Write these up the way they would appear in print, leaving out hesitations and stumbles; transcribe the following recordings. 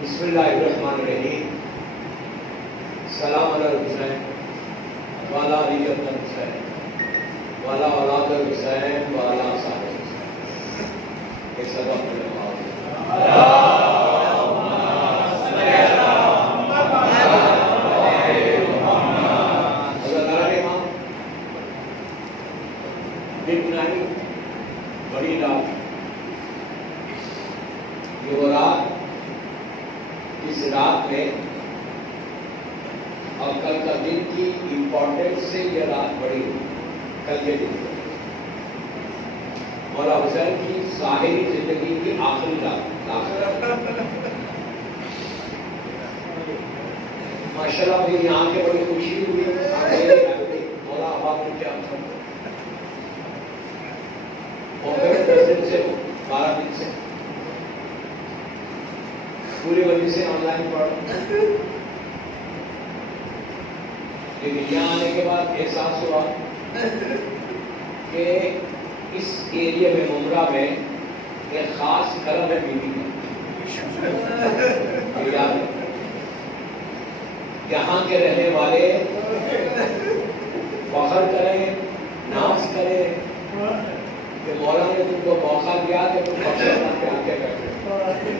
بسم اللہ الرحمن الرحیم. سلام علی الحسین والا علی ابن حسین والا اولاد الحسین والا صاحب حسین. ایک سبق پڑھیں. بڑی رات یہ وہ رات، اس رات میں اور کل کا دن کی امپورٹنس سے یہ رات بڑی ہوئی. کل کے دن مولا حسین کی ظاہری زندگی کی آخری رات. ماشاء اللہ میری یہاں کے بڑی خوشی ہوئی. مولا آباد میں کیا 10 دن سے 12 دن سے پوری وجہ سے آن لائن پڑھ، لیکن یہاں آنے کے بعد احساس ہوا کہ اس ایریا میں ممرہ میں ایک خاص کرم ہے بیوی کا. یاد ہے یہاں کے رہنے والے فخر کریں، ناز کریں کہ مولا نے تم کو موقع دیا کہ تم بخشش کے آگے بیٹھے.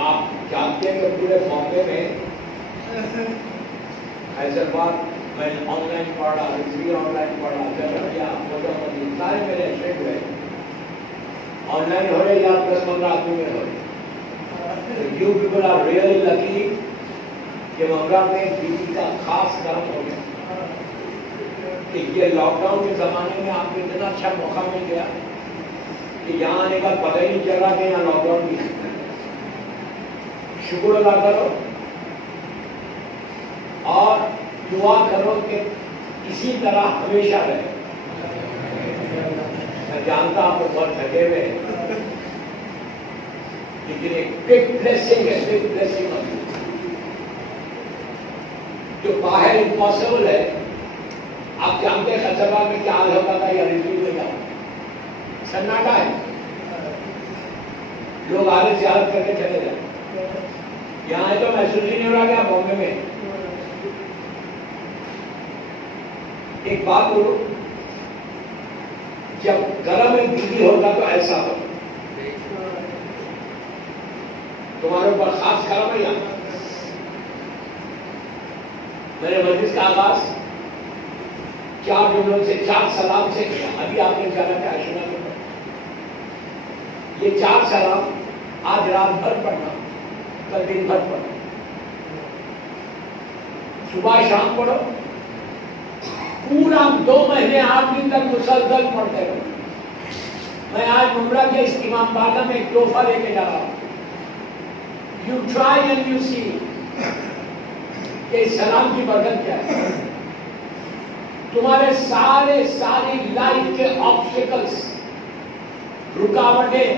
آپ جانتے ہیں کہ پورے بامبے میں حیدرآباد میں آن لائن پڑھا، رضوی آن لائن پڑھا، جلیا سارے میرے ایکسیڈنٹ ہوئے آن لائن ہو رہے یا 10-15 آدمی میں ہو رہے. یو پیپل آر ریئلی لکی کہ ممرہ میں بیوی کا خاص کرم ہو گیا. کہ یہ لاک ڈاؤن کے زمانے میں آپ کو اتنا اچھا موقع مل گیا کہ یہاں آنے کا پتہ ہی نہیں چلا کہ یہاں لاک ڈاؤن بھی. شکر ادا کرو اور دعا کرو کہ اسی طرح ہمیشہ رہے. میں جانتا آپ کو بہت تھکے ہوئے ہیں، لیکن ایک بگ بلیسنگ ہے، بگ بلیسنگ جو باہر امپاسبل ہے. آپ جانتے ہیں حیدرآباد میں کیا حال ہوتا تھا یا رضوی میں کیا سناٹا ہے. لوگ آگے زیارت کر کے چلے جائیں. یہاں تو محسوس ہی نہیں ہو رہا کیا بامبے میں. ایک بات بولو، جب گھر میں بیوی ہوتا تو ایسا ہو. تمہارے اوپر خاص کرم ہے. یہاں میرے مجلس کا آغاز 4 جملوں سے، 4 سلام سے کیا. ابھی آپ نے جانا کہ عاشورہ کے اوپر یہ 4 سلام آج رات بھر پڑھنا، کل دن بھر پڑھنا، صبح شام پڑھو، پورا 2 مہینے 8 دن تک مسلسل پڑھتے رہو. میں آج عمرہ کے اس امام باغہ میں ایک تحفہ لے کے جا رہا ہوں. یو ٹرائی اینڈ یو سی کہ سلام کی برکت کیا ہے. تمہارے ساری لائف کے آبسٹیکلز، رکاوٹیں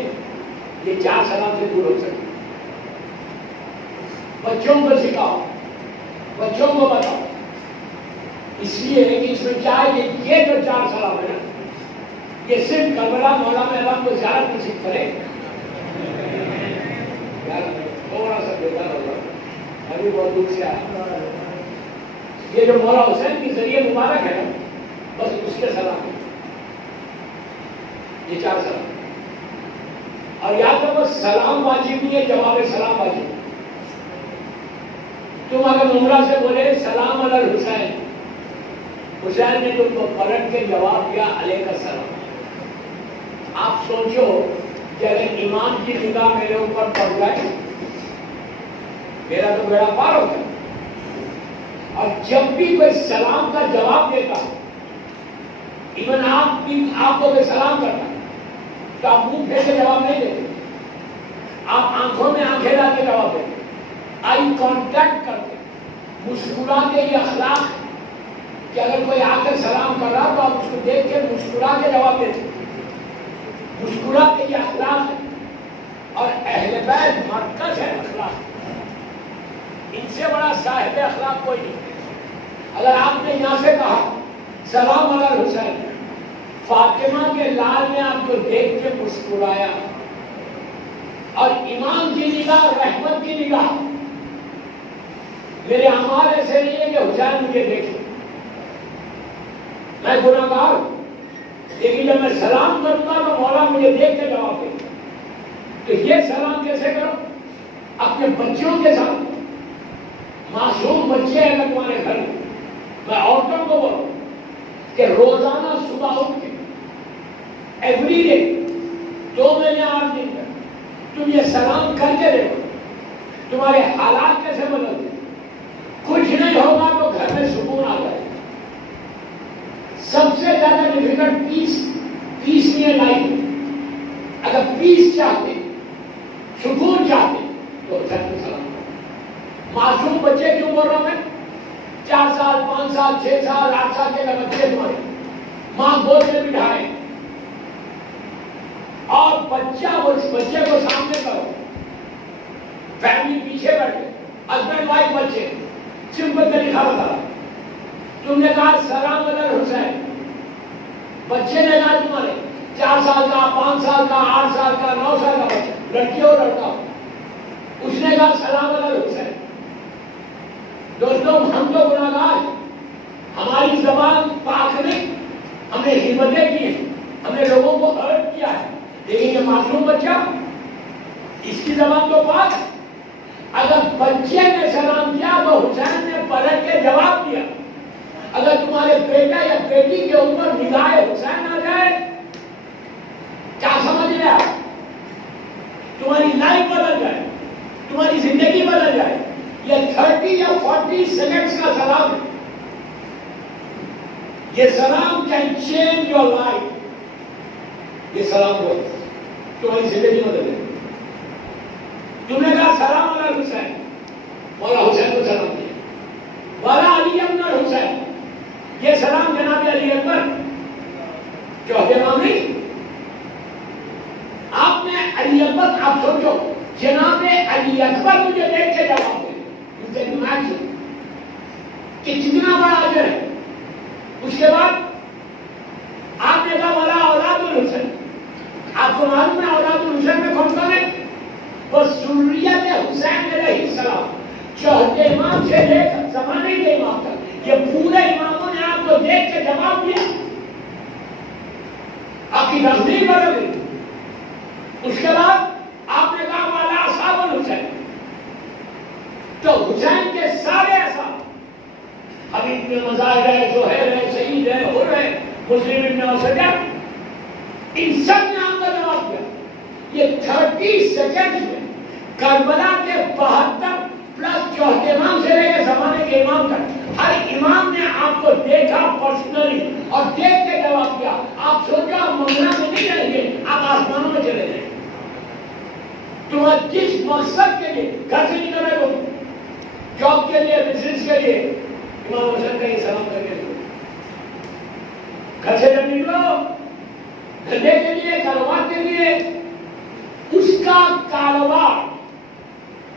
یہ 4 سلام سے دور ہو سکتی. بچوں کو سکھاؤ، بچوں کو بتاؤ. اس لیے کہ اس میں کیا ہے، یہ جو 4 سلام ہے نا، یہ صرف کربلا مولا محرم کو زیارت نصیب کرے. تھوڑا سا بیدار ہوگا، ابھی بہت دور سے آیا. یہ جو مولا حسین کی ذریعے مبارک ہے نا، بس اس کے سلام ہے یہ 4 سلام. اور یاد رکھو سلام واجب نہیں ہے، جواب سلام واجب. تم اگر عمرہ سے بولے سلام علی الحسین، حسین نے تم کو پلٹ کے جواب دیا علیہ السلام. آپ سوچو کہ اگر ایمان کی نگاہ میرے اوپر پڑ جائے میرا تو بیڑا پار ہو جائے. اور جب بھی کوئی سلام کا جواب دیتا ایون آپ کو کوئی سلام کرتا تو آپ منہ پھیر کے جواب نہیں دیتے، آپ آنکھوں میں آنکھیں ڈال کے جواب دیتے، آئی کانٹیکٹ کرتے، مسکرا کے. یہ اخلاق کہ اگر کوئی آ کر سلام کر رہا تو آپ اس کو دیکھ کے مسکرا کے جواب دیتے، مسکرا کے. یہ اخلاق ہے. اور اہل بیت مرکز ہے اخلاق، ان سے بڑا صاحب اخلاق کوئی نہیں. اگر آپ نے یہاں سے کہا سلام علی الحسین، فاطمہ کے لال نے آپ کو دیکھ کے مسکرایا اور ایمان سلام کی نگاہ رحمت کی نگاہ. میرے اعمال ایسے نہیں ہے کہ حسین مجھے دیکھے، میں گناہگار ہوں، لیکن جب میں سلام کروں گا تو مولا مجھے دیکھ کے جواب دے. تو یہ سلام کیسے کرو؟ اپنے بچوں کے ساتھ. معصوم بچے اگر تمہارے گھر میں عورتوں کو بولوں کہ روزانہ صبح اٹھ کے ایوری ڈے 2 مہینے 8 دن تک تم یہ سلام کر کے دیکھو، تمہارے حالات کیسے بدلتے. کچھ نہیں ہوگا تو گھر میں سکون آ جائے. سب سے زیادہ ڈیفیکلٹ پیس نہیں ہے لائف. اگر پیس چاہتے، سکون چاہتے تو حسین کو سلام کرو. معصوم بچے کیوں بول رہا ہوں میں؟ 4 سال 5 سال 6 سال 8 سال کے بچے تمہارے ماں گود میں بٹھائے اور بچہ اس بچے کو سامنے کرو، فیملی پیچھے بیٹھے، ہسبینڈ وائف بچے، سمپل طریقہ بتا. تم نے کہا سلام علی حسین، بچے نے کہا تمہارے 4 سال کا 5 سال کا 8 سال کا 9 سال کا بچہ، لڑکی ہو لڑکا ہو، اس نے کہا سلام علی حسین. دوستوں ہم تو گناہگار ہیں، ہماری زبان پاک نہیں، ہم نے ہمتیں کی ہیں، ہم نے لوگوں کو ہرٹ کیا ہے، لیکن یہ معصوم بچہ اس کی زبان تو پاک. اگر بچے نے سلام کیا تو حسین نے پلٹ کے جواب دیا. اگر تمہارے بیٹا یا بیٹی کے اوپر نگاہ حسین آ جائے، کیا سمجھ رہے آپ؟ تمہاری لائف بدل جائے، تمہاری زندگی بدل جائے. یہ 30 یا 40 سیکنڈز کا سلام ہے. یہ سلام کین چینج یور لائف. یہ سلام ہو تمہاری زندگی بدل جائے. تم نے کہا سلام علی حسین، مولا حسین کو سلام دیا. والا علی ابن حسین، یہ سلام جناب علی اکبر چوتھے امام نہیں. آپ نے علی اکبر، آپ سوچو جناب علی اکبر مجھے دیکھ کے جواب دے. کہ کتنا بڑا اجر ہے. اس کے بعد آپ نے کہا والا اولاد الحسین. آپ کو معلوم ہے اولاد الحسین میں کون کون ہے؟ وہ ذریت حسین علیہ السلام، چوتھے امام سے لے کر زمانے کے امام تک یہ پورے اماموں نے آپ کو دیکھ کے جواب دیا. آپ کی تصدیق بدل گئی. اس کے بعد آپ نے کہا والا اصحاب الحسین، تو حسین کے سارے اصحاب، حبیب بن مظاہر ہے، زہیر ہے، سعید ہے، حر ہے، مسلم بن اوسجہ، ان سب نے آپ کا جواب دیا. یہ 30 سیکنڈ میں کربلا کے 72 پلس چوتھے امام سے لے کے زمانے کے امام تک ہر امام نے آپ کو دیکھا پرسنلی اور دیکھ کے جواب دیا. آپ سوچو آپ ممبرا میں نہیں رہیں گے، آپ آسمانوں میں چلے جائیں. تمہیں جس مقصد کے لیے گھر سے نکل رہے ہو، جاب کے لیے، بزنس کے لیے، امام حسین کا یہ سلام کر کے گھر سے جب نکلو، دھندے کے لیے، کاروبار کے لیے، اس کا کاروبار،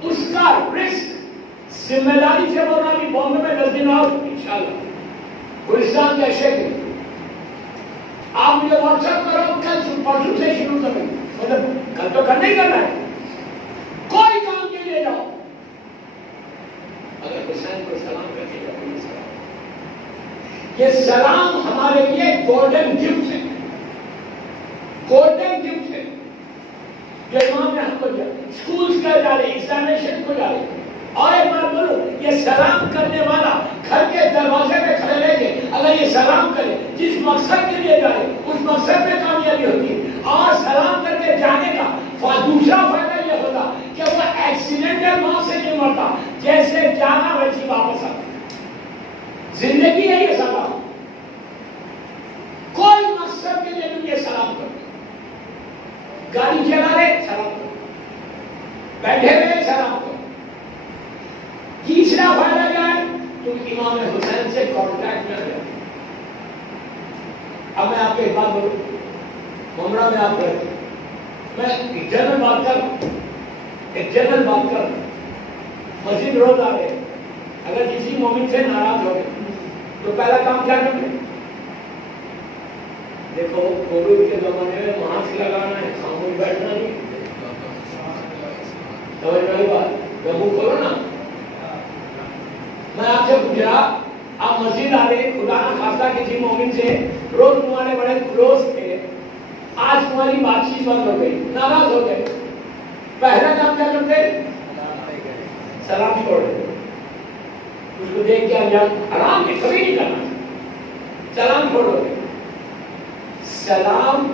اس کا رسک ذمہ داری سے بولنا بھی بامبے میں 10 دن آؤ انشاءاللہ گلستان کے شہر. آپ مجھے واٹس ایپ کرو، کل پرسوں سے شروع کریں، مطلب کل تو کرنا ہی کرنا ہے، کوئی کام کے لیے جاؤ. اگر حسین کو سلام کر کے جاؤ، یہ سلام ہمارے لیے گولڈن گفٹ ہے. گولڈن گفٹ ہے جو امام نے ہم کو دیا. اسکولز کا جا رہے، ایگزامینیشن کو جا رہے. اور ایک بات بولو، یہ سلام کرنے والا گھر کے دروازے پہ کھڑے رہ کے اگر یہ سلام کرے، جس مقصد کے لیے جائے اس مقصد میں کامیابی ہوتی ہے. اور سلام کر کے جانے کا دوسرا فائدہ یہ ہوتا کہ وہ ایکسیڈنٹل موت سے نہیں مرتا، جیسے جانا ویسے واپس آتا. زندگی ہے یہ سلام. کوئی مقصد کے لیے تم یہ سلام کرو. گاڑی چلا رہے سلام کرو، بیٹھے ہوئے سلام کرو. تیسرا فائدہ کیا ہے؟ تم امام حسین سے کانٹیکٹ میں رہتے. اب میں آپ کو ایک بات بولوں، ممبرا میں آپ رہتے، میں ایک جنرل بات کر رہا ہوں. مسجد روز آ رہے، اگر کسی مومن سے ناراض ہو گئے تو پہلا کام کیا کریں؟ دیکھو کووڈ کے زمانے میں ماسک لگانا ہے، خاموش بیٹھنا نہیں. منہ کھولو نا. میں آپ سے پوچھا آپ مسجد آ رہے خدا نہ خاصا کسی مومن سے روز تمہارے بڑے کلوز تھے, آج تمہاری بات چیت بند ہو گئی, ناراض ہو گئے, پہلا کام کیا کرتے؟ سلام چھوڑ دیتے. اس کو دیکھ کے انجام حرام ہے, کبھی نہیں کرنا. سلام چھوڑ دو. سلام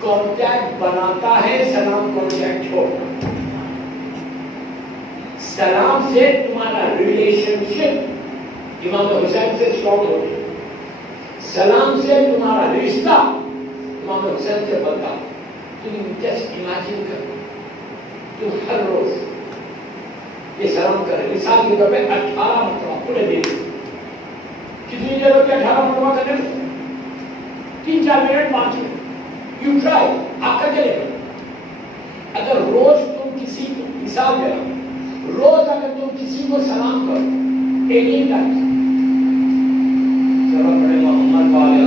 کانٹیکٹ بناتا ہے, سلام کانٹیکٹ چھوڑتا. سلام سے تمہارا ریلیشن شپ امام حسین سے اسٹرانگ ہو گیا. سلام سے تمہارا رشتہ امام حسین سے بنتا. تم جسٹ امیجن کرو, تم ہر روز یہ سلام کرے. مثال کے طور پہ 18 مرتبہ پورے دن. کتنی دیر ہوتی ہے 18 مرتبہ کرنے میں؟ 3-4 منٹ 5 منٹ. یو ٹرائی, آپ کا چلے گا. اگر روز تم کسی کو, مثال دے رہا ہوں, روز اگر تم کسی کو سلام کرو 18 ٹائمز, چلو پڑھے محمد والے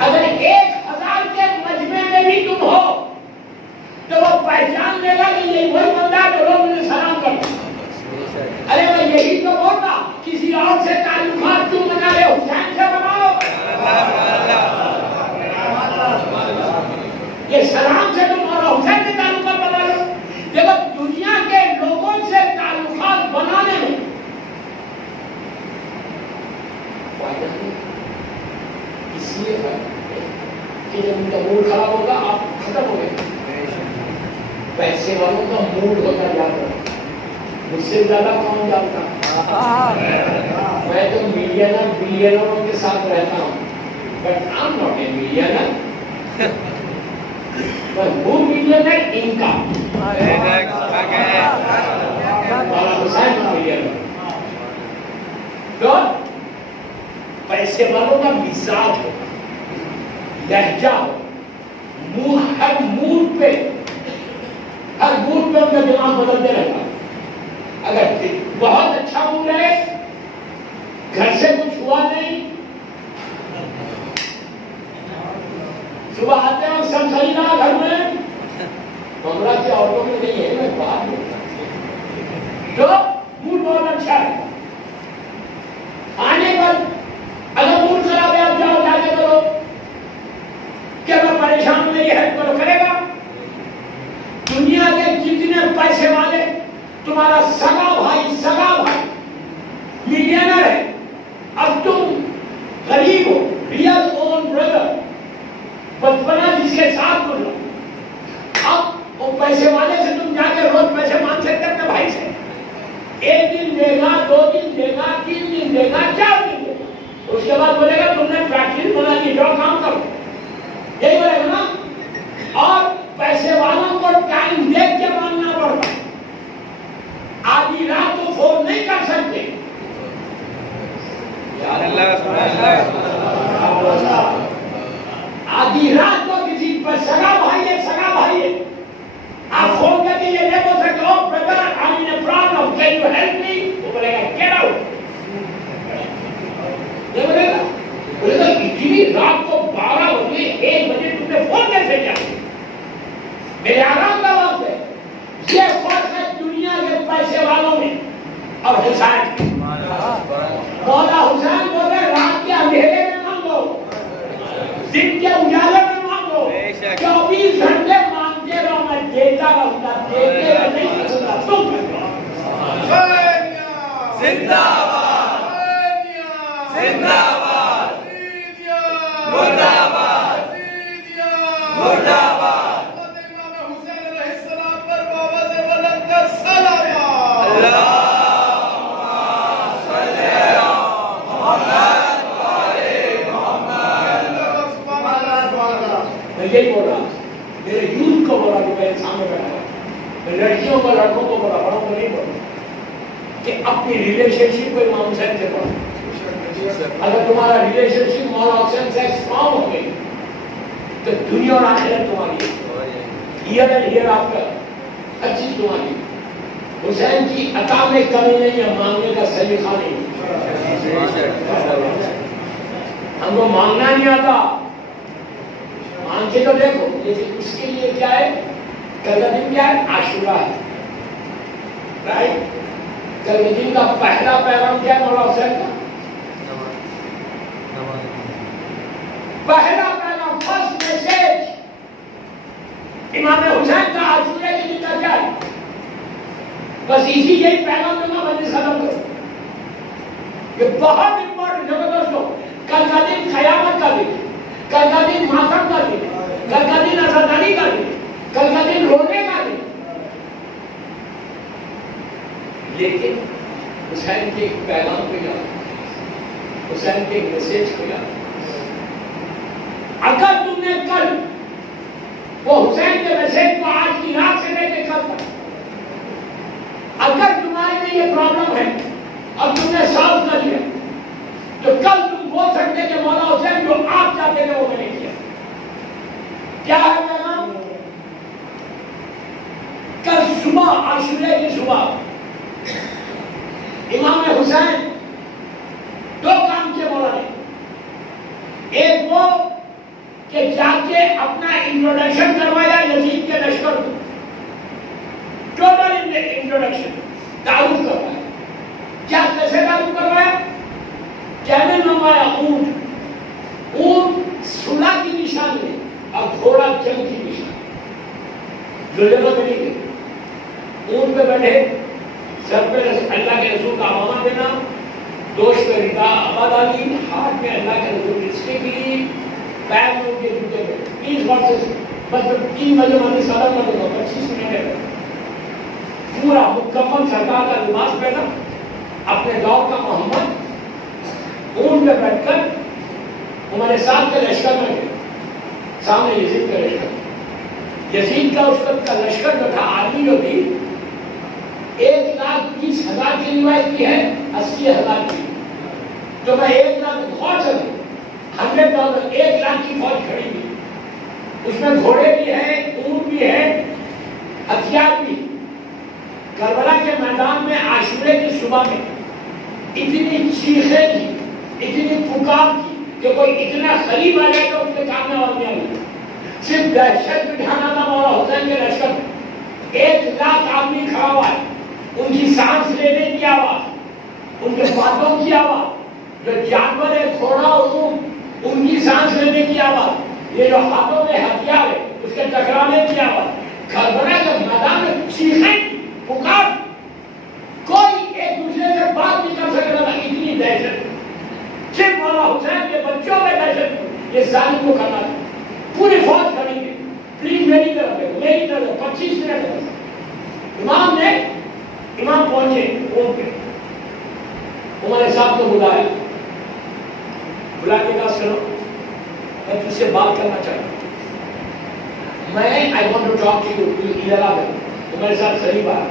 اگر ایک اس لیے کہ جب ان کا موڈ خراب ہوگا آپ ختم ہو گئے. پیسے والوں کا موڈ ہوتا جاتا ہے. مجھ سے زیادہ کون جانتا؟ میں تو ملینر بلینروں کے ساتھ رہتا ہوں. But I am not a milliner. But وہ ملینر ان کا حسین کا ملینر. تو پیسے والوں کا مزاج ہو, لہجہ ہو, ہر موڈ پہ ان کا دماغ بدلتے رہتا. اگر بہت اچھا موڈ ہے, گھر سے کچھ ہوا نہیں, صبح آتے ہیں سب صحیح رہا گھر میں, کمرہ کی عورتوں میں نہیں ہے, میں باہر تو موڈ بہت اچھا ہے. آنے پر اگر موڈ خراب ہے آپ جاؤ جا کے کرو, کیا میں پریشان ہوں میری ہیلپ کرو, کرے گا. دنیا کے جتنے پیسے والے تمہارا سگا بھائی ملینر ہے, اب تم غریب ہو, ریئل اون بردر, بچپنا جس کے ساتھ گزرا, اب وہ پیسے والے سے تم جا کے روز پیسے مانگ سکتے اپنے بھائی سے. ایک دن دے گا, 2 دن دے گا, 3 دن دے گا, 4 دن دے گا, اس کے بعد بولے گا تم نے پریکٹس بنا دی, جو کام کرو, یہی بولے گا نا. اور پیسے والوں کو ٹائم دیکھ کے مانگنا پڑتا. آدھی رات کو فون نہیں کر سکتے. آدھی رات کو کسی سگا بھائی ہے, آپ فون کر کے یہ نہیں بول سکتے ہو brother I am in problem, can you help me. وہ بولے گا گیٹ آؤٹ. یہ بولے گا اتنی رات کو 12 بجے 1 بجے تم نے فون کیسے کیا؟ میرے آرام کا وقت ہے. یہ فرق ہے دنیا کے پیسے والوں میں اور حسین. مولا حسین بول رہے رات کے اندھیرے میں مانگو, دن کے اجالے میں مانگو, 24 گھنٹے مانگتے رہو, میں دیتا رہوں گا, دیتے نہیں رہوں گا. تم زندہ باد, زندہ باد, مردہ باد, مردہ باد. یہی بول رہا, میرے یوتھ کو بولا کہ میرے سامنے بیٹھا, میں لڑکیوں کو لڑکوں کو بولا, بڑوں کو نہیں بولا کہ اپنی ریلیشن شپ کو امام حسین سے پڑھو. اگر تمہارا ریلیشن شپ مولا حسین سے اسٹرانگ ہو گئی تو دنیا اور آخرت تمہاری ہے, here and here after her چیز تمہاری. حسین کی عطا میں کمی نہیں ہے, مانگنے کا سلیقہ نہیں. ہم کو مانگنا نہیں آتا, مانگ کے تو دیکھو. لیکن اس کے لیے کیا ہے, کل کا دن کیا ہے, عاشورہ ہے, رائٹ. کل کے دن کا پہلا پیغام کیا ہے مولا حسین کا, پہلا پیغام, فرسٹ میسج امام حسین کا عاشورہ کے دن کا کیا ہے. بس اسی یہی پیغام دوں گا, مجلس ختم کرو. یہ بہت امپورٹنٹ ہے دوستوں. کل کا دن قیامت کا دن, کل کا دن ماتم کا دن, کل کا دن عزاداری کا دن, کل کا دن رونے کا دن. لیکن حسین کے ایک پیغام کو یاد, حسین کے ایک میسج کو یاد. اگر تم نے کل وہ حسین کے میسج کو آج کی رات سے لے کے کل تک, اگر تمہارے لیے یہ پرابلم ہے اور تم نے سالو کر لیا, تو کل تم بول سکتے کہ مولا حسین جو آپ چاہتے تھے وہ میں نے کیا. کیا ہے پیغام؟ کل صبح, عاشورہ کی صبح, امام حسین 2 کام کیے مولا نے. ایک وہ کہ جا کے اپنا انٹروڈکشن کروایا یزید کے لشکر کو, ٹوٹل انٹروڈکشن, تعارف کروایا. کیا کیسے تعارف کروایا؟ کیمل منگوایا, اونٹ صلح کی نشانی ہے اور گھوڑا جنگ کی نشانی. جو جگہ ملی گئی, اونٹ پہ بیٹھے, سر پہ اللہ کے رسول کا امامہ دینا, دوش پہ ردا آباد آلی, ہاتھ میں اللہ کے رسول کی اسٹک لی, پیر میں ان کے جوتے پہ 20 ورسز، مطلب 3 بجے والی سالہ کا 25 منٹ ہے، پورا مکمل سرکار کا لباس پہنا، اپنے دور کا محمد اونٹ پہ بیٹھ کر ہمارے ساتھ کے لشکر میں گئے، سامنے یزید کا لشکر، یزید کا اس وقت کا لشکر جو تھا، آرمی جو تھی 1,20,000 کی روایت کی ہے، 80,000 کی، تو میں 1,00,000 فوج چلی، 100,000 1,00,000 کی فوج کھڑی تھی، اس میں گھوڑے بھی ہیں، اونٹ بھی ہے، ہتھیار بھی۔ کربلا کے میدان میں عاشورے کی صبح میں اتنی چیخیں تھی، اتنی پکار تھی کہ کوئی اتنا قریب آ جائے تو اس کے کام میں آواز نہیں آئی، صرف دہشت بٹھانا تھا مولا حسین کے لشکر میں۔ 1,00,000 آدمی کھڑا ہوا ہے، ان کی سانس لینے کی آواز، ان کے باتوں کی آواز، جو جانور ہے گھوڑا اور اونٹ ان کی سانس لینے کی آواز، یہ جو ہاتھوں میں ہتھیار ہے اس کے ٹکرانے کی آواز، کربلا کے میدان میں چیخیں پکار، کوئی ایک دوسرے سے بات نہیں کر سکتا تھا، اتنی دہشت، صرف مولا حسین کے بچوں میں دہشت، یہ ظالم کو کرنا تھا۔ پوری فوج کھڑی ہے، پلیز میری طرف ہے، میری طرف 25 منٹ ہے۔ امام پہنچے اونٹ پہ، عمر صاحب کو بلایا، بلا کے کہا سنو میں تجھ سے بات کرنا چاہتا ہوں، میں I want to talk to you، ادھر آ گئے، عمر صاحب قریب آیا،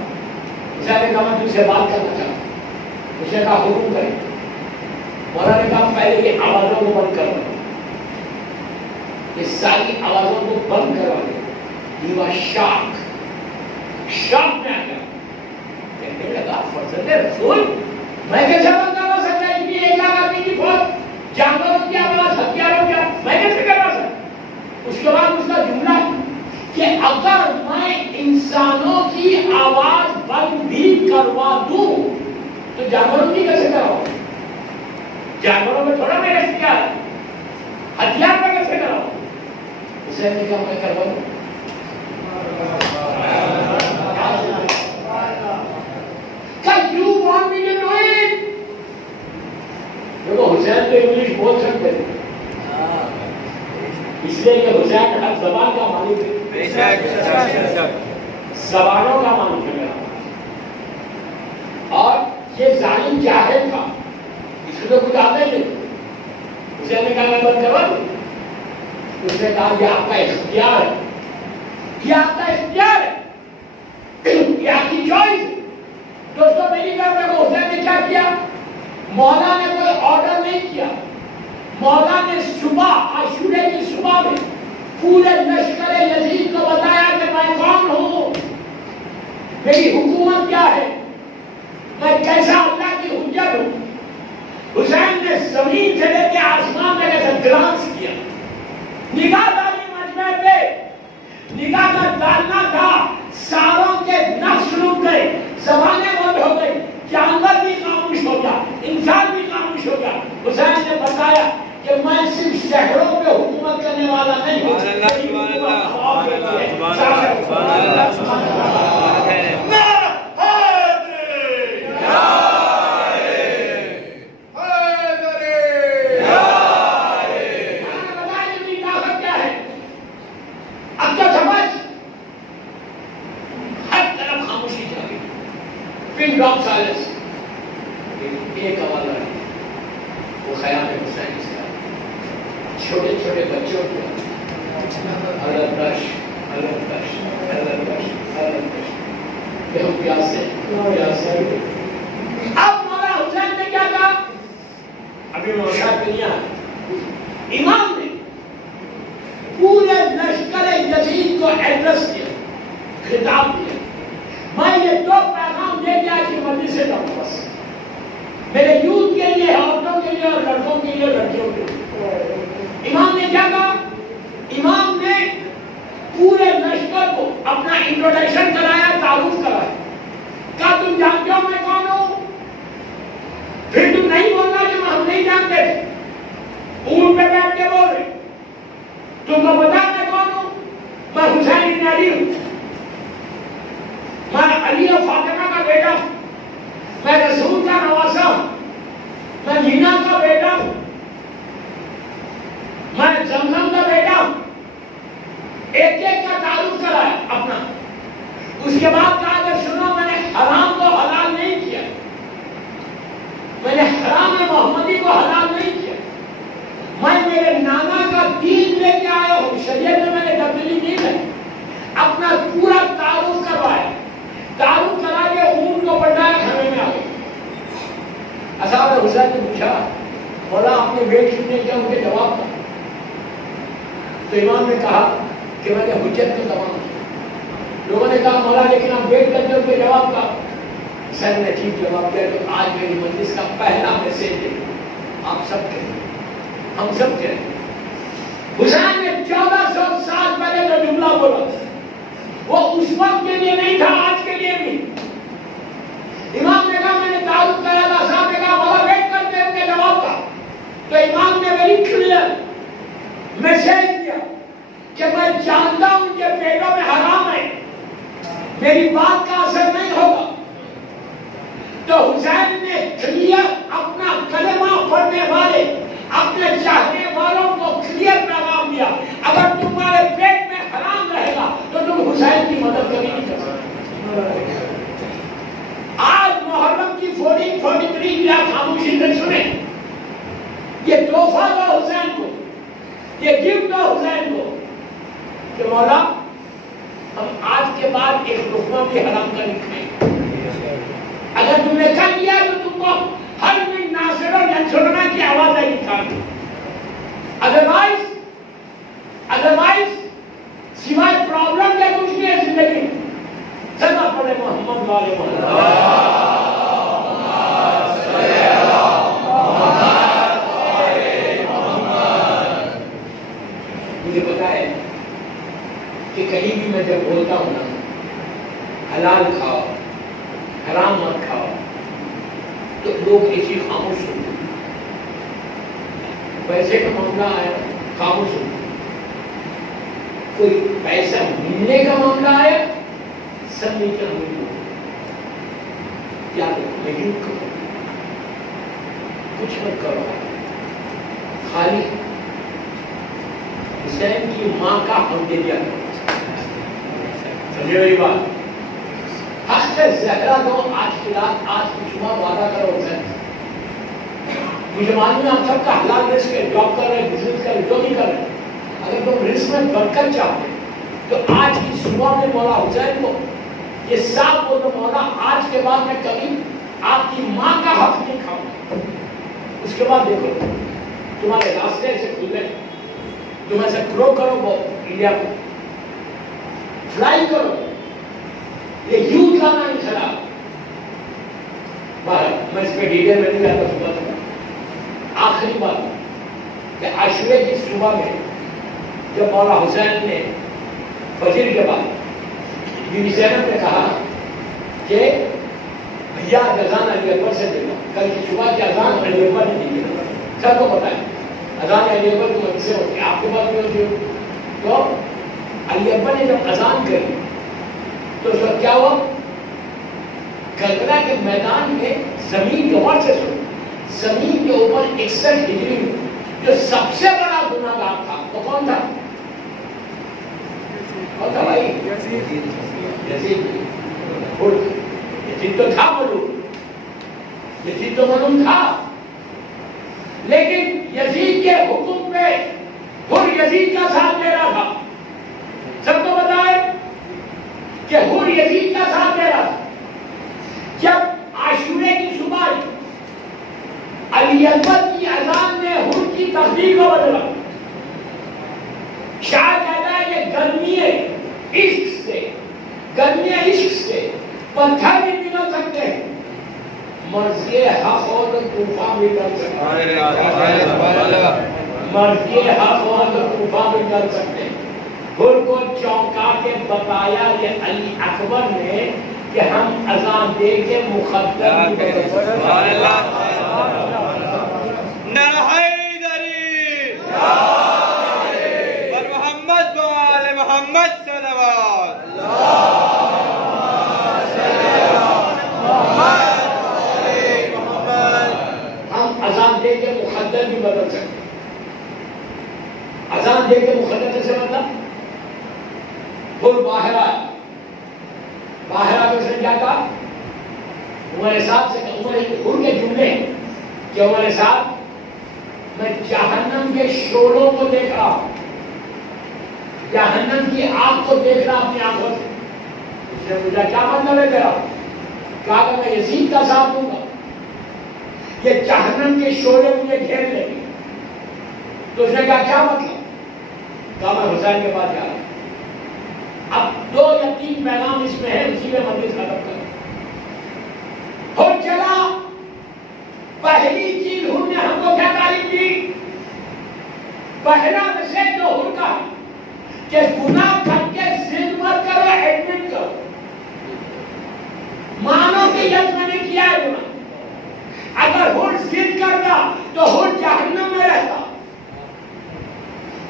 حسین نے کہا میں تجھ سے بات کرنا چاہتا ہوں، اس نے کہا حکم کرے، مولا نے کہا پہلے یہ آوازوں کو بند کرو، یہ ساری آوازوں کو بند کروا دے۔ He was shocked، شاک میں آ گیا، کہنے لگا فرزند رسول میں کیسے بند کروا سکتا، اتنی 1,00,000 آدمی کی فوج، جانوروں کی آواز، ہتھیاروں کی آواز، میں کیسے کروا سکتا؟ اس کے بعد اس کا جملہ کہ اگر میں انسانوں کی آواز بند بھی کروا دوں تو جانوروں کی کیسے کراؤں؟ جانوروں میں تھوڑا میرا اختیار ہے، ہتھیار میں کیسے کراؤں؟ اسے نے کہا میں کروا دوں۔ You want me to do it؟ دیکھو حسین تو انگلش بول سکتے تھے، اس لیے کہ حسین ہر زبان کا مالک ہے، زبانوں کا مالک ہے میرا، اور یہ ظالم جاہل تھا، اس کو کچھ آتا ہی نہیں۔ حسین نے کہا میں بند کروا دوں، اس نے کہا یہ آپ کا اختیار ہے، یہ آپ کا اختیار ہے، یہ آپ کی چوائس ہے۔ دوستوں میری بات دیکھو حسین نے کیا کیا، مولا نے کوئی آرڈر نہیں کیا، مولا نے صبح عاشورے کی صبح میں پورے لشکر یزید کو بتایا کہ میں کون ہوں، میری حکومت کیا ہے، میں کیسا اللہ کی حجت ہوں۔ حسین نے زمین سے لے کے آسمان میں ایسا گلانس کیا، نگاہ ڈالی مجمع پہ، نگاہ کا ڈالنا تھا، ساروں کے نفس رک گئے، زبانیں بند ہو گئی، جانور بھی خاموش ہو گیا، انسان بھی خاموش ہو گیا۔ حسین نے بتایا کہ میں صرف شہروں پہ حکومت کرنے والا نہیں ہوں، ایک آواز آئی، وہ خیال حسین سے چھوٹے چھوٹے بچوں کو پیاسے۔ اب مولا حسین نے کیا کہا، ابھی مولا پہ نہیں آیا، امام نے پورے لشکر یزید کو ایڈریس کیا، خطاب کیا، میں یہ 2 پیغام دے دیا کہ مجلس سے جاؤں، بس میرے یوتھ کے لیے، عورتوں کے لیے اور لڑکوں کے لیے، لڑکیوں کے لیے۔ امام نے کیا کہا، امام نے پورے لشکر کو اپنا انٹروڈکشن کرایا، تعارف کرایا، کہا تم جانتے ہو میں کون ہوں؟ پھر تم نہیں بولنا کہ ہم نہیں جانتے، اونٹ پہ بیٹھ کے بول رہے، تم کو پتا میں کون ہوں؟ میں حسین بن علی ہوں، میں علی اور فاطمہ کا بیٹا ہوں، میں رسول کا نواسا ہوں، میں مینا کا بیٹا ہوں، میں زمزم کا ایک ایک کا تعارف کرایا اپنا. اس کے بعد کہا کہ سنو میں نے حرام کو حلال نہیں کیا, میں نے حرام محمدی کو حلال نہیں کیا, میں میرے نانا کا دین لے کے آیا ہوں, شریعت میں نے تبدیلی نہیں ہے. اپنا پورا تعارف کروایا, تعارف کرا کے اونٹ کو بٹھایا, کھانے میں آ گئے. اصحاب حسین نے پوچھا مولا آپ نے ویٹ کیوں نہیں کیا, ان کے جواب تھا. تو امام نے کہا کہ میں نے حجت کو تمام کیا. لوگوں نے کہا مولا لیکن آپ ویٹ کرتے ہو, کے جواب کا حسین نے ٹھیک جواب دیا. تو آج میری مجلس کا پہلا میسج ہے آپ سب کے, ہم سب کے. حسین نے 1400 سال پہلے جو جملہ بولا وہ اس وقت کے لیے نہیں تھا, آج کے لیے بھی. امام نے کہا میں نے تعارف کرا تھا, صاحب نے کہا مولا ویٹ کرتے ان کے جواب کا. تو امام نے ویری کلیئر میسج دیا کہ میں جانتا ہوں کہ پیٹوں میں حرام ہے, میری بات کا اثر نہیں ہوگا. تو حسین نے کلیئر اپنا کلمہ پڑھنے والے, اپنے چاہنے والوں کو کلیئر پیغام دیا, اگر تمہارے پیٹ میں حرام رہے گا تو تم حسین کی مدد کبھی نہیں کر سکتے. آج محرم کی 1443 یا خاموشی سے سنیں, یہ تحفہ دو حسین کو, یہ گفٹ دو حسین کو کہ مولا ہم آج کے بعد ایک لقمہ بھی حرام کا نہیں کھائیں. اگر تم نے کر لیا تو تم کو ہر من ناصر و ینصرنا کی آواز آئی نکالنا. ادروائز سوائے پرابلم کے کچھ نہیں ہے زندگی. سنا پڑے محمد والے محمد. مجھے پتا ہے کہ کہیں بھی میں جب بولتا ہوں نا حلال کھاؤ حرام مت کھاؤ تو لوگ ایسی خاموش ہوتے ہیں. پیسے کا معاملہ آیا خاموش ہوتے, کوئی پیسہ ملنے کا معاملہ آیا سب نیچے ہوئی. کیا نہیں کرو, کچھ مت کرو, خالی حسین کی ماں کا ہم دے دیا کرو. سمجھے میری بات؟ حق زہرا دو آج کی رات, آج کی صبح وعدہ کرو حسین. مجھے معلوم ہے آپ سب کا حلال رزق ہے, جاب کر رہے ہیں, بزنس کر رہے ہیں, جو بھی کر رہے ہیں. اگر تم رزق میں برکت چاہتے تو آج کی صبح میں مولا حسین کو یہ صاحب بولو مولا آج کے بعد میں کبھی آپ کی ماں کا حق نہیں کھاؤں. اس کے بعد دیکھو تمہارے راستے ایسے کھل گئے, تم ایسے گرو کرو وہ انڈیا کو, فلائی کرو. یہ یوتھ لانا نہیں خراب. میں اس پہ ڈیٹیل میں نہیں جاتا. صبح سے آخری بات کہ عاشورے کی صبح میں جب مولا حسین نے فجر کے بعد بی بی زینب نے کہا کہ بھیا اذان علی اکبر سے دینا, کل کی صبح کی اذان علی اکبر نے دی. سب کو پتا ہے اذان علی اکبر کی وجہ سے ہوتی ہے, آپ کے پاس بھی ہوتی ہے. تو علی اکبر نے جب اذان کری تو اس وقت کیا ہوا, کربلا کے میدان میں زمین کے غور سے سنو, زمین کے اوپر 61 ڈگری جو سب سے بڑا گناہگار تھا وہ کون تھا؟ کون تھا بھائی؟ یزید. یزید تو تھا معلوم, یزید تو معلوم تھا, لیکن یزید کے حکم پہ حر یزید کا ساتھ دے رہا تھا. سب کو پتا ہے کہ حر یزید کا ساتھ دے رہا تھا. جب عاشورے کی صبح علی اکبر کی اذان نے حر کی تقدیر کو بدلا. شاہ کہتا ہے کہ گرمی عشق سے پتھر بھی پگھل سکتے ہیں, مرضی حق ہو تو طوفان بھی ڈر سکتے ہیں. مرضی حق ہو تو طوفان بھی ڈر سکتے ہیں. حر کو چونکا کے بتایا یہ علی اکبر نے کہ ہم اذان دے کے مقدر محمد صلوات ہم اذان دے کے مقدر بھی بدل سکتے. اذان دے کے مقدر سے مطلب پھر باہر آیا، باہر آ کے کیا کہا؟ عمر صاحب سے عمر خود کے جملے کہ عمر صاحب میں جہنم کے شعلوں کو دیکھ رہا ہوں، جہنم کی آگ کو دیکھ رہا اپنی آنکھوں سے۔ اس نے پوچھا کیا مطلب ہے تیرا؟ کہا کہ میں یزید کا ساتھ دوں گا، یہ جہنم کے شعلے مجھے گھیر لیں گے۔ تو اس نے کہا کیا مطلب؟ کہا میں حسین کے پاس جا رہا ہوں۔ اب 2 یا 3 پیغام اس میں ہے، اسی میں مجلس ختم کروں۔ اور چلا پہلی چیز ہم نے ہم کو کیا تعلیم دی؟ پہلا میسج جو ہن کا کہ گناہ کر کے ضد مت کرو، ایڈمٹ کرو، مانو کہ یس میں نے کیا ہے گناہ۔ اگر ہن ضد کرتا تو ہن جہنم میں رہتا۔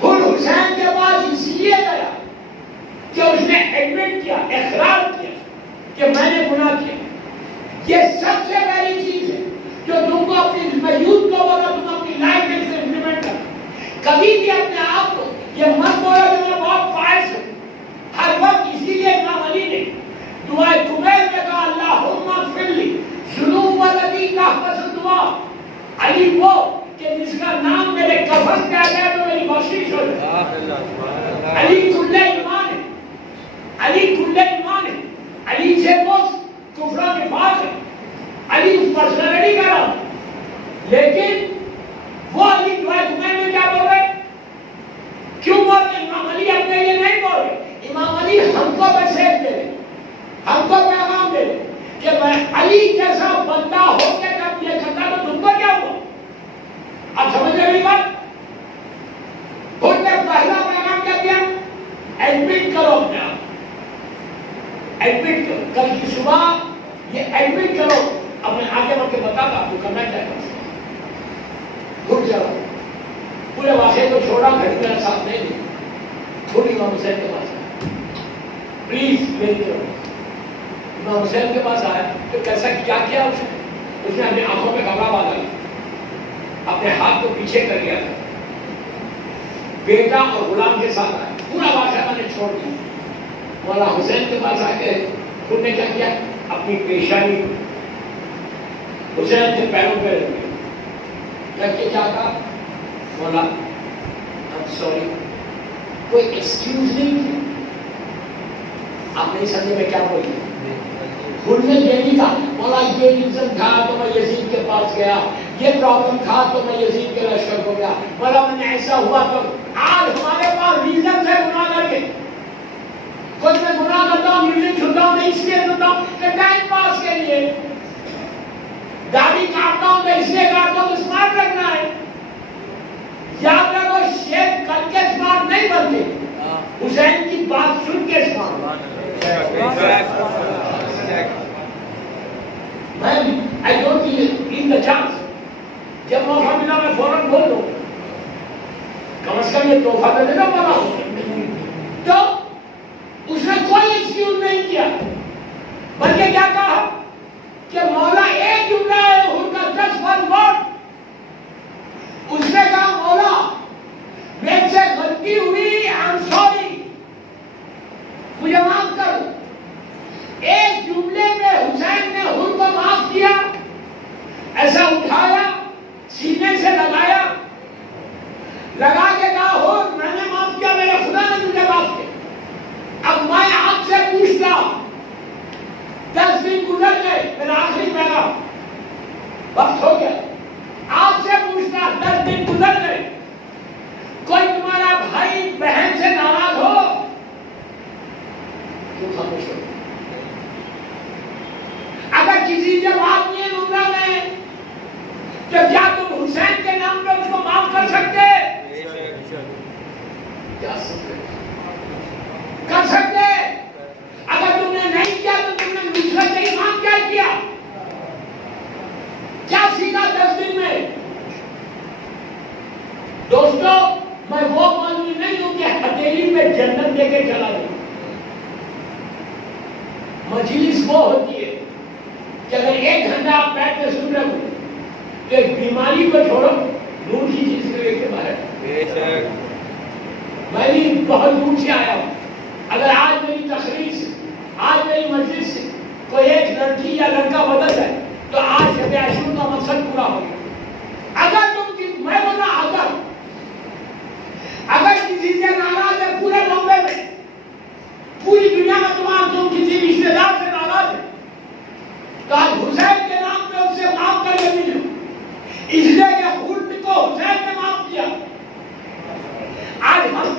ہن حسین کے پاس اس لیے گیا کہ اس نے ایڈمٹ کیا، اقرار کیا کہ میں نے گناہ کیا۔ یہ سب سے پہلی چیز ہے جو تم کو اپنی یوتھ کو بولا، تم اپنی لائف میں سے امپلیمنٹ کرو۔ کبھی بھی اپنے آپ کو یہ مت بولا کہ میں بہت فائز ہوں۔ ہر وقت اسی لیے امام علی نے دعائے کمیل میں کہا اللہم اغفر لی ذنوب الذی تحبس دعا، علی وہ کہ جس کا نام میرے کفن پہ آ گیا تو میری بخشش ہو جائے۔ علی کل ایمان ہے، علی کل ایمان ہے، علی سے بوس کفر نفاق ہے، علی اس پرسنالٹی کا نام۔ لیکن وہ علی دعائے کمیل میں کیا بول رہے؟ کیوں بول رہے؟ امام علی اپنے لیے نہیں بول رہے، امام علی ہم کو میسج دے رہے، ہم کو پیغام دے رہے کہ میں علی جیسا بندہ ہو کے جب یہ کرتا تو تم کو کیا ہوا؟ اب سمجھ رہے بات؟ خود نے پہلا پیغام کیا دیا؟ ایڈمٹ کرو اپنے آپ، ایڈمٹ کرو۔ کل کی صبح یہ ایڈمٹ کرو، اب میں آگے بڑھ کے بتاتا آپ کو کرنا کیا ہے۔ خود چلو پورے واقعے کو چھوڑا، گھڑی میرا ساتھ نہیں دی، خود امام حسین کے پاس آیا، پلیز میری طرف۔ امام حسین کے پاس آیا تو کیسا کیا کیا اس نے اپنی آنکھوں میں کپڑا باندھا، اپنے ہاتھ کو پیچھے کر لیا، بیٹا اور غلام کے ساتھ آیا، پورا واقعہ میں نے چھوڑ دیا۔ مولا حسین کے پاس آ کے خود نے کیا کیا؟ اپنی پیشانی حسین کے پیروں پہ رکھ کے کیا کہا؟ مولا I'm sorry، کوئی ایکسکیوز نہیں کیا۔ آپ نہیں سمجھے میں کیا بولی؟ خود نے یہ نہیں کہا مولا یہ ریزن تھا تو میں یزید کے پاس گیا، یہ پرابلم تھا تو میں یزید کے لشکر کو گیا، مولا میں نے ایسا ہوا تو آج ہمارے پاس ریزن ہے گناہ کر کے۔ کچھ میں گناہ کرتا ہوں، میوزک سنتا ہوں، میں اس لیے سنتا ہوں کہ ٹائم پاس کے لیے، داڑھی کاٹتا ہوں میں اس لیے کاٹتا ہوں اسمارٹ رکھنا ہے۔ یاد رکھو شیخ کر کے اسمارٹ نہیں بنتے، حسین کی بات سن کے smart. I don't need the chance، جب موقع ملا میں فوراً بول دوں، کم از کم یہ تحفہ تو دینا پڑا ہو۔ تو اس نے کوئی ایکسکیوز نہیں کیا، بلکہ کیا کہا کہ مولا ایک جملہ ہے ان کا 10 ورڈ، اس نے کہا مولا میرے سے غلطی ہوئی، I'm sorry، مجھے معاف کر۔ ایک جملے میں حسین نے ان کو معاف کیا، ایسا اٹھایا، سینے سے لگایا، لگا کے کہا ہو میں نے معاف کیا، میرے خدا نے مجھے معاف کیا۔ اب میں آپ سے پوچھتا 10 دن گزر گئے، میرا آخری پیغام وقت ہو گیا، آپ سے پوچھتا 10 دن گزر گئے، کوئی تمہارا بھائی بہن سے ناراض ہو؟ کیوں خاموش ہو؟ اگر کسی سے بات نہیں ہے عمرہ میں تو کیا تم حسین کے نام پہ اس کو معاف کر سکتے؟ کیا کر سکتے؟ اگر تم نے نہیں کیا تو تم نے نصرت ایمان کیا کیا؟ کیا سیکھا 10 دن میں؟ دوستو میں وہ مولوی نہیں ہوں کہ ہتھیلی میں جنت دے کے چلا جاؤں۔ مجلس وہ ہوتی ہے کہ اگر 1 گھنٹہ آپ بیٹھ کے سن رہے ہو تو ایک بیماری کو چھوڑو، نور کی چیز کو لے کے باہر۔ میں بھی بہت دور سے آیا ہوں، اگر آج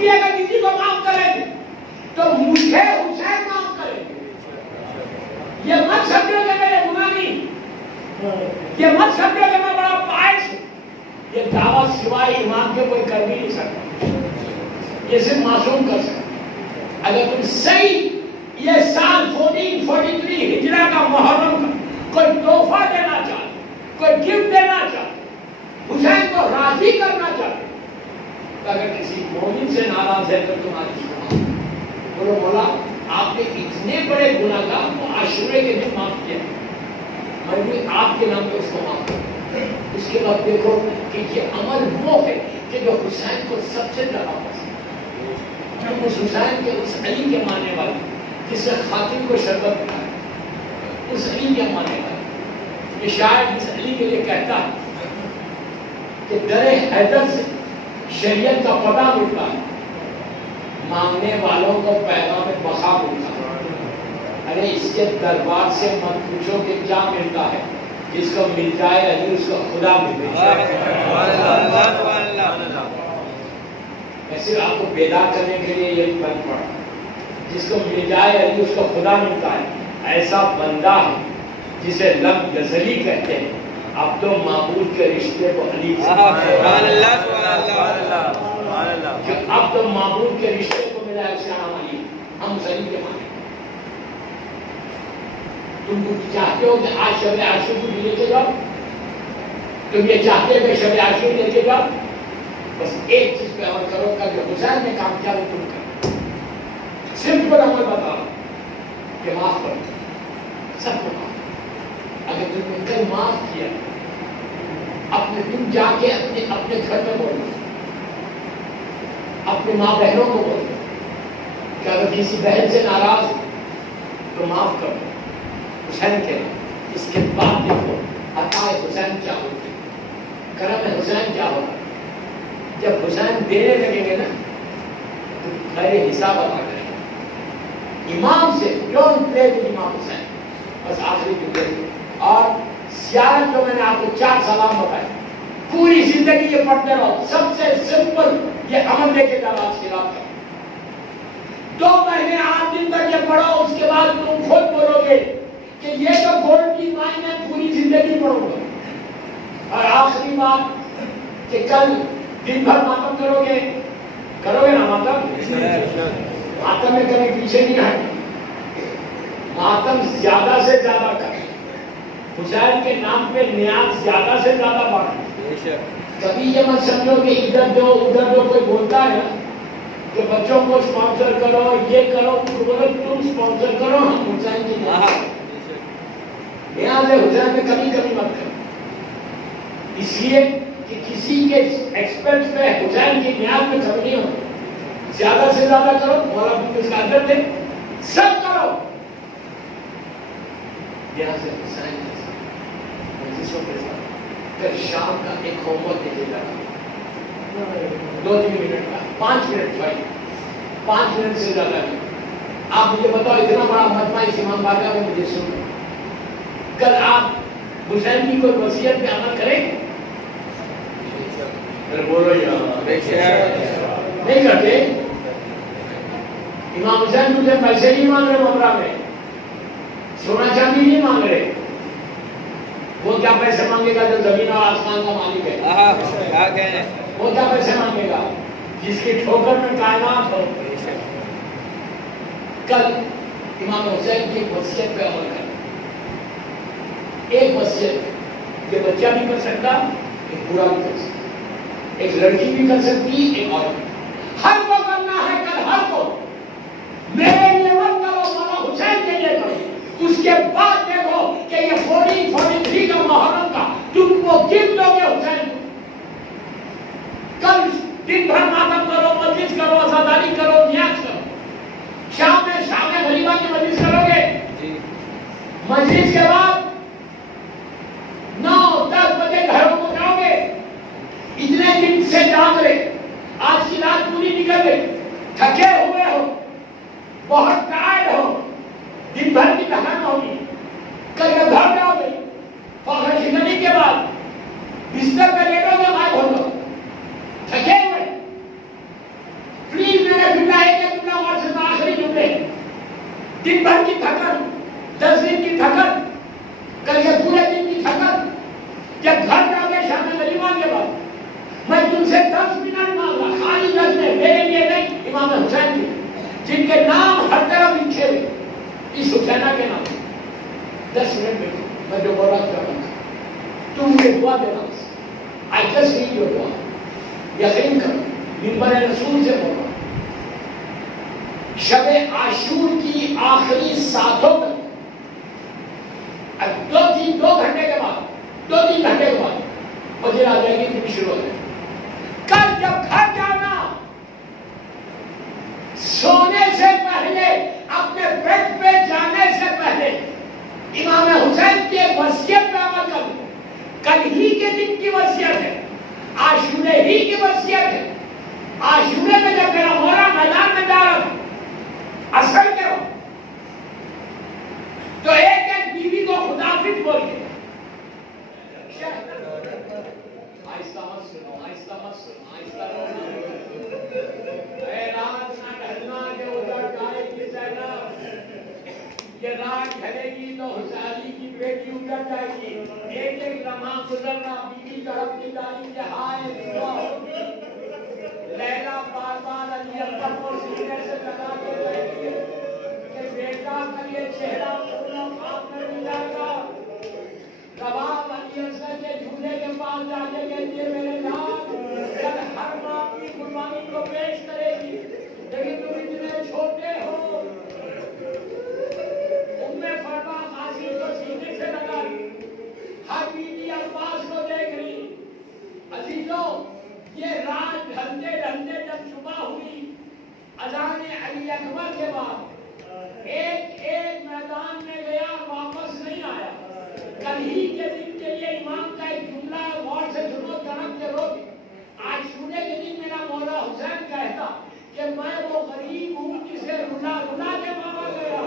بھی اگر کسی کو معاف کریں گے تو مجھے حسین معاف کریں گے. یہ مت سمجھو کہ میرے گناہ نہیں, یہ مت سمجھو کہ میں بڑا پائس ہوں. یہ دعویٰ سوائے امام کے کوئی کر بھی نہیں سکتا, یہ صرف معصوم کر سکتا. اگر تم صحیح یہ سال 1443 ہجرہ کا محرم کا کوئی تحفہ دینا چاہتے, کوئی گفٹ دینا چاہتے, حسین کو راضی کرنا چاہتے, تو اگر کسی مومن سے ناراض ہے تو تمہاری شما بولو مولا آپ نے اتنے بڑے گناہگار کو عاشورے کے دن معاف کیا, میں بھی آپ کے نام پہ اس کو معاف کروں. اس کے بعد دیکھو کہ یہ عمل وہ ہے کہ جو حسین کو سب سے زیادہ پسند, جو اس حسین کے اس علی کے ماننے والے جس سے خاتم کو شربت ملا, اس علی کے ماننے والے یہ شاعر اس علی کے لیے کہتا ہے کہ در حیدر سے شریعت کا پتہ ملتا ہے, مانگنے والوں کو پیغام بقا ملتا ہے. ارے اس کے دربار سے مت پوچھو کہ کیا ملتا ہے, جس کو مل جائے علی اس کو خدا مل جائے. ایسے آپ کو بیدار کرنے کے لیے یہ بند پڑا, جس کو مل جائے علی اس کو خدا ملتا ہے. ایسا بندہ ہے جسے لب غزلی کہتے ہیں, اب تو معبود کے رشتے کو علی جو اب تو معبود کے رشتے کو ملا ہے اس کا نام علی, ہم اس علی کے مانے. تم چاہتے ہو کہ آج شب عاشور کو لے کے جاؤ, تم یہ چاہتے ہو کہ شب عاشور لے کے جاؤ, بس ایک چیز پہ عمل کرو, کا جو حسین نے کام کیا وہ تم کرو. سمپل عمل بتاؤ کہ معاف کرو, سب کو معاف. اگر تم نے کل معاف کیا, اپنے تم جا کے اپنے گھر میں بولو, اپنے ماں بہنوں کو بولو کہ اگر کسی بہن سے ناراض ہو تو معاف کرو حسین کے. اس کے بعد دیکھو عطا حسین کیا ہوتی, کرم حسین کیا ہوتا. جب حسین دینے لگیں گے نا تو خیر حساب ادا کریں گے امام سے. ڈونٹ پلے ود امام حسین. بس آخری دن اور زیارت جو میں نے آپ کو 4 سلام بتائے, پوری زندگی یہ پڑھتے رہو. سب سے سمپل یہ عمل لے کے جاؤ آج کی رات کا. 2 مہینے 8 دن تک یہ پڑھو, اس کے بعد تم خود بولو گے کہ یہ تو گولڈ کی مائن ہے, پوری زندگی پڑھو گے. اور آخری بات کہ کل دن بھر ماتم کرو گے نا ماتم. ماتم میں کبھی پیچھے نہیں ہٹے, ماتم زیادہ سے زیادہ کر. حسین کے نام پہ نیاز زیادہ سے زیادہ بڑھے. کبھی یہ مت سمجھو کہ ادھر جو ادھر جو کوئی بولتا ہے نا کہ بچوں کو اسپانسر کرو, یہ کرو, تم اسپانسر کرو, ہم حسین کی نیاز ہے. حسین میں کبھی کبھی مت کرو, اس لیے کہ کسی کے ایکسپینس پہ حسین کی نیاز میں کمی نہیں ہوتی. زیادہ سے زیادہ کرو, مولا بھی اس کا ادب دے, سب کرو. یہاں سے حسین کے ساتھ پھر شام کا ایک ہوم ورک دیجیے گا, 2-3 منٹ کا, 5 منٹ بھائی, 5 منٹ سے زیادہ نہیں. آپ مجھے بتاؤ اتنا بڑا مجمع اس امام بارگاہ میں مجھے سن, کل آپ حسین کی کوئی وصیت پہ عمل کریں؟ بولو نہیں کرتے. امام حسین تجھے پیسے نہیں مانگ رہے ممرہ میں, سونا چاندی نہیں مانگ رہے. وہ کیا پیسے مانگے گا جو زمین اور آسمان کا مالک ہے؟ وہ کیا پیسے مانگے گا جس کی ٹھوکر میں کائنات ہو. کل امام حسین کی وصیت پہ عمل کریں. ایک وصیت یہ بچہ بھی کر سکتا, ایک بوڑھا بھی کر سکتا, ایک لڑکی بھی کر سکتی, ایک عورت. ہر کو کرنا ہے کل, ہر کو. میرے لیے مت کرو, مولا حسین کے لیے کرو. اس کے بعد دیکھو کہ یہ 1443 کا محرم کا تم کو گفٹ دو گے حسین. کل دن بھر ماتم کرو, مجلس کرو, عزاداری کرو, نیاز کرو. شام میں غریبہ کی مجلس کرو گے. مجلس کے بعد 9-10 بجے گھروں کو جاؤ گے. اتنے دن سے جاگ رہے, آج کی رات پوری نکل گئی, تھکے ہوئے ہو, بہت ٹائرڈ ہو, دن بھر کی تھکان ہوگی. کل جب گھر جاؤ گے فخر شکنی کے بعد بستر پہ لیٹو گے, غائب ہو جاؤ, تھکے ہوئے. پلیز دن بھر کی تھکن، 10 دن کی تھکن، کل کے پورے دن کی تھکن، جب گھر جا کے شام غریبان کے بعد میں تم سے 10 منٹ مانگ رہا، خالی 10 منٹ، میرے لیے نہیں، امام حسین کی جن کے نام ہر طرف لکھے ہوئے، اس حسینہ کے نام 10 منٹ میں جو بول رہا تھا تم مجھے دعا دینا، I just need your دعا، یقین کرو منبر رسول سے بول رہا ہوں۔ شب عاشور کی آخری ساتوں میں 2 گھنٹے کے بعد 2-3 گھنٹے کے بعد فجر آ جائے گی، دن شروع ہو جائے گی۔ کل جب گھر جانا سونے سے پہلے، اپنے بیڈ پہ جانے سے پہلے امام حسین کی ایک وصیت پہ عمل کر دو۔ کل ہی کے دن کی وصیت ہے، عاشورے ہی کی وصیت ہے۔ عاشورے میں جب میرا مولا میدان میں جا رہا تھا اصل کے وقت، تو ایک بیوی کو خدافظ بول کے آہستہ مت سنو، آہستہ مت سنو، آہستہ اے رات نہ ڈھلنا کہ ادھر جائے گی زینب، یہ رات ڈھلے گی تو حسین کی بیٹی ادھر جائے گی۔ ایک ایک لمحہ گزرنا، بیوی تڑپتی جانی کہ ہائے لیلا بار بار علی اکبر کو سینے سے لگا کے رہتی ہے کہ بیٹا کا یہ چہرہ پورا خواب میں مل جائے گا۔ کباب علی اصغر کے جھولے کے پاس جا کے کہتی ہے میرے جان، جب ہر ماں اپنی قربانی کو پیش کرے گی، لیکن تم اتنے چھوٹے ہو۔ ام فرما قاسم کو سینے سے لگا لی، ہر بیوی عباس کو دیکھ رہی۔ عزیزوں، یہ رات ڈھلتے ڈھلتے جب صبح ہوئی، اذان علی اکبر کے بعد ایک میدان میں گیا، واپس نہیں آیا۔ کل ہی کے دن کے لیے امام کا ایک جملہ غور سے سنو، جنب کے روز عاشورے کے دن میرا مولا حسین کہتا کہ میں وہ غریب ہوں جسے رلا رلا کے مارا گیا۔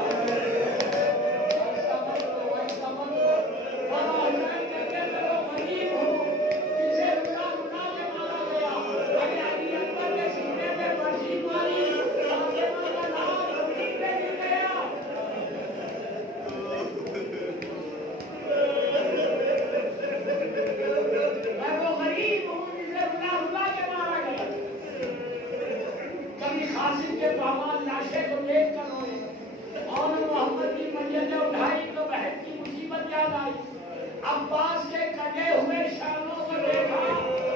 عباس کے کٹے ہوئے شانوں کو دیکھا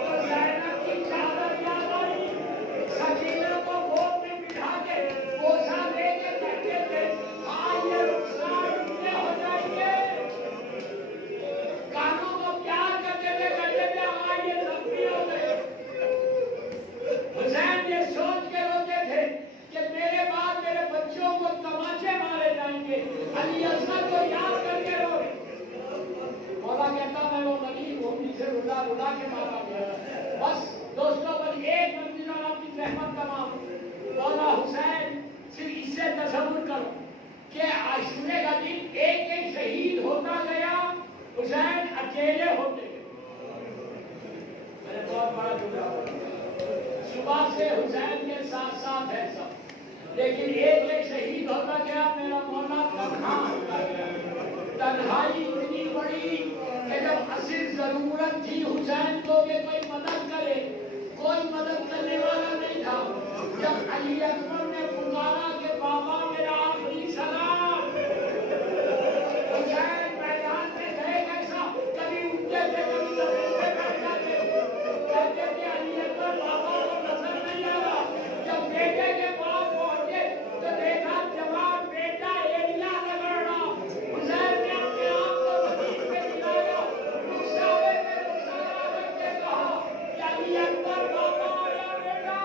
تو زینب کی چادر یاد آئی۔ سکینہ کو گود میں بٹھا کے بوسہ دے کے کہتے تھے آئیے رخسار اتنے ہو جائیے۔ کانوں کو پیار کرتے تھے، کہتے تھے آئیے زخمی ہو گئے۔ حسین یہ سوچ کے روتے تھے کہ میرے بعد میرے بچوں کو تماچے مارے جائیں گے، علی اصغر کو یاد کر کے رو رہے۔ مولا کہتا میں وہ غریب ہوں جسے رلا رلا کے مارا گیا۔ بس دوستوں، بس ایک منزل اور اپنی رحمت تمام۔ مولا حسین صرف اس سے تصور کرو کہ عاشورے کا دن ایک ایک شہید ہوتا گیا، حسین اکیلے ہوتے گئے۔ میں نے بہت بڑا جملہ، صبح سے حسین کے ساتھ ساتھ ہے سب، لیکن ایک ایک شہید ہوتا گیا، میرا مولا تنہا ہوتا گیا۔ تنہائی اتنی بڑی کہ جب اصل ضرورت تھی حسین کو کہ کوئی مدد کرے، کوئی مدد کرنے والا نہیں تھا۔ جب علی اکبر نے پکارا کہ بابا میرا آخری سلام، حسین میدان میں گئے کیسا، کبھی اٹھتے تھے کبھی زمین پہ بیٹھ جاتے، کہتے تھے علی اکبر بابا کو نظر نہیں آ رہا۔ جب بیٹے کے پاس پہنچے تو دیکھا جوان بیٹا ایریا رگڑ رہا۔ حسین نے اپنے آپ کو زمین پہ ملایا، رخسارے میں رخسارا رکھ کے کہا کہ علی اکبر بابا آیا بیٹا۔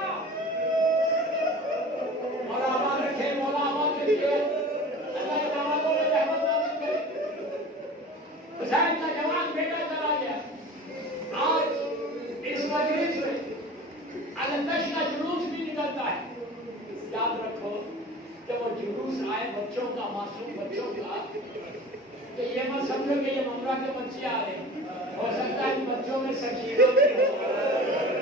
مولا آباد رکھے، مولا آباد رکھے، اللہ کے نوازوں میں رحمت نازل کرے۔ حسین کا جوان بیٹا چلا گیا۔ آج اس مجلس میں الدش کا جلوس بھی نکلتا ہے۔ یاد رکھو کہ وہ جلوس آئے بچوں کا، معصوم بچوں کا، کہ یہ مت سمجھو کہ یہ ممرہ کے بچے آ رہے ہیں، ہو سکتا ہے ان بچوں میں سکینہ بھی ہو۔